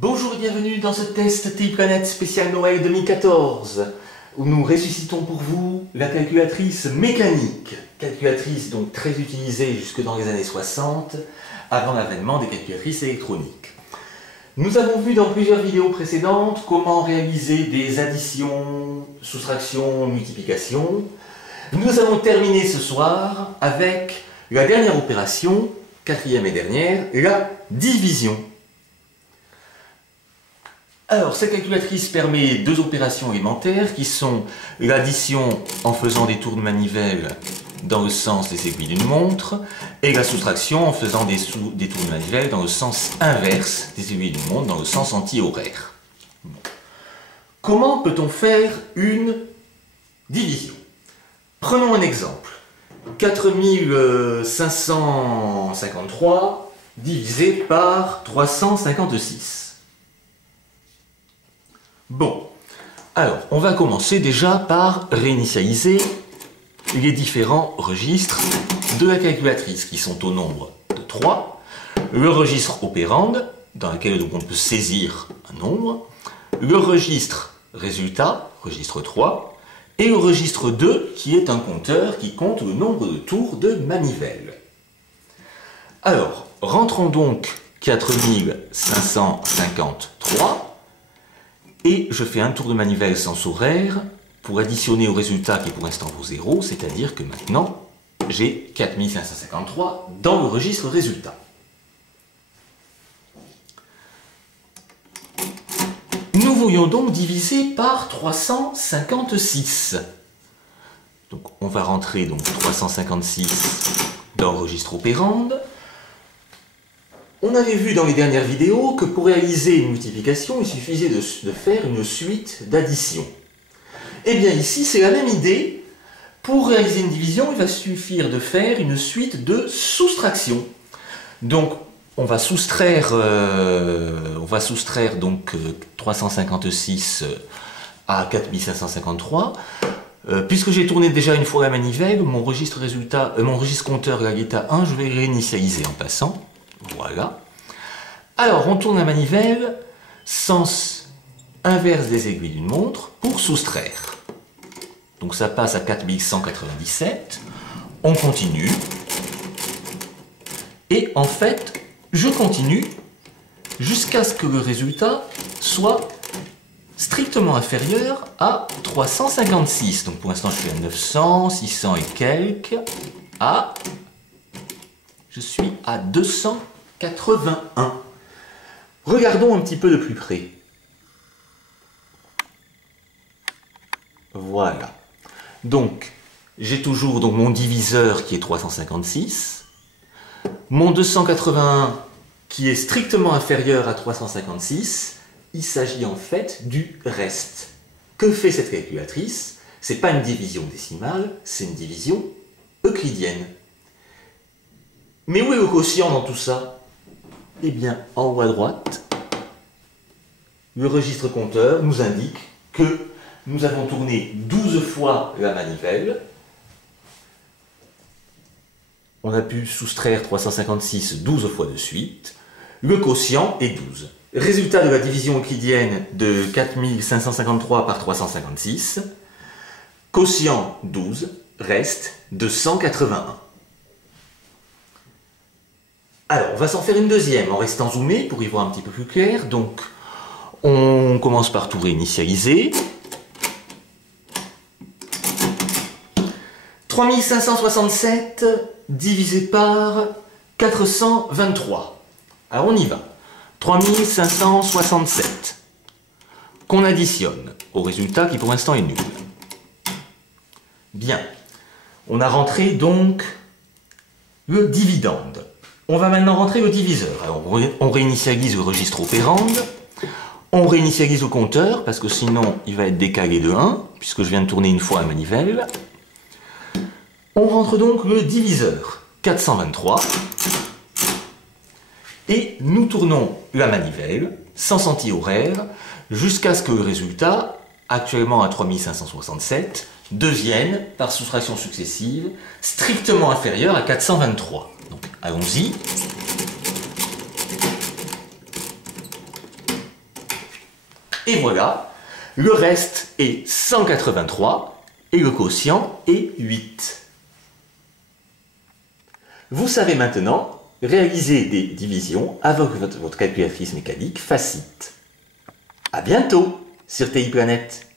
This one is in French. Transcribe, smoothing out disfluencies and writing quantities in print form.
Bonjour et bienvenue dans ce test TI-Planète spécial Noël 2014 où nous ressuscitons pour vous la calculatrice mécanique, calculatrice donc très utilisée jusque dans les années 60 avant l'avènement des calculatrices électroniques. Nous avons vu dans plusieurs vidéos précédentes comment réaliser des additions, soustractions, multiplications. Nous allons terminer ce soir avec la dernière opération, quatrième et dernière, la division. Alors, cette calculatrice permet deux opérations élémentaires qui sont l'addition en faisant des tours de manivelle dans le sens des aiguilles d'une montre et la soustraction en faisant des tours de manivelle dans le sens inverse des aiguilles d'une montre, dans le sens anti-horaire. Comment peut-on faire une division? Prenons un exemple. 4553 divisé par 356. Bon, alors on va commencer déjà par réinitialiser les différents registres de la calculatrice qui sont au nombre de 3. Le registre opérande dans lequel donc on peut saisir un nombre, le registre résultat, registre 3, et le registre 2 qui est un compteur qui compte le nombre de tours de manivelle. Alors, rentrons donc 4553. Et je fais un tour de manivelle sens horaire pour additionner au résultat qui pour l'instant vaut 0, c'est-à-dire que maintenant j'ai 4553 dans le registre résultat. Nous voulions donc diviser par 356. Donc on va rentrer donc 356 dans le registre opérande. On avait vu dans les dernières vidéos que pour réaliser une multiplication, il suffisait de faire une suite d'additions. Eh bien ici, c'est la même idée. Pour réaliser une division, il va suffire de faire une suite de soustraction. Donc, on va soustraire donc 356 à 4553. Puisque j'ai tourné déjà une fois la manivelle, mon registre compteur à l'état 1, je vais réinitialiser en passant. Voilà. Alors, on tourne la manivelle, sens inverse des aiguilles d'une montre, pour soustraire. Donc ça passe à 4197. On continue. Et en fait, je continue jusqu'à ce que le résultat soit strictement inférieur à 356. Donc pour l'instant, je suis à 900, 600 et quelques. Je suis à 281. Regardons un petit peu de plus près. Voilà. Donc, j'ai toujours donc, mon diviseur qui est 356. Mon 281 qui est strictement inférieur à 356. Il s'agit en fait du reste. Que fait cette calculatrice? Ce n'est pas une division décimale, c'est une division euclidienne. Mais où est le quotient dans tout ça? Eh bien, en haut à droite, le registre compteur nous indique que nous avons tourné 12 fois la manivelle. On a pu soustraire 356 12 fois de suite. Le quotient est 12. Résultat de la division euclidienne de 4553 par 356. Quotient 12, reste 281. Alors, on va s'en faire une deuxième en restant zoomé pour y voir un petit peu plus clair. Donc, on commence par tout réinitialiser. 3567 divisé par 423. Alors, on y va. 3567 qu'on additionne au résultat qui pour l'instant est nul. Bien. On a rentré donc le dividende. On va maintenant rentrer le diviseur. Alors, on réinitialise le registre opérande. On réinitialise le compteur, parce que sinon, il va être décalé de 1, puisque je viens de tourner une fois la manivelle. On rentre donc le diviseur, 423. Et nous tournons la manivelle, sans anti-horaire, jusqu'à ce que le résultat, actuellement à 3567, devienne, par soustraction successive, strictement inférieur à 423. Donc, allons-y. Et voilà, le reste est 183 et le quotient est 8. Vous savez maintenant réaliser des divisions avec votre calculatrice mécanique Facit. À bientôt sur TI Planète.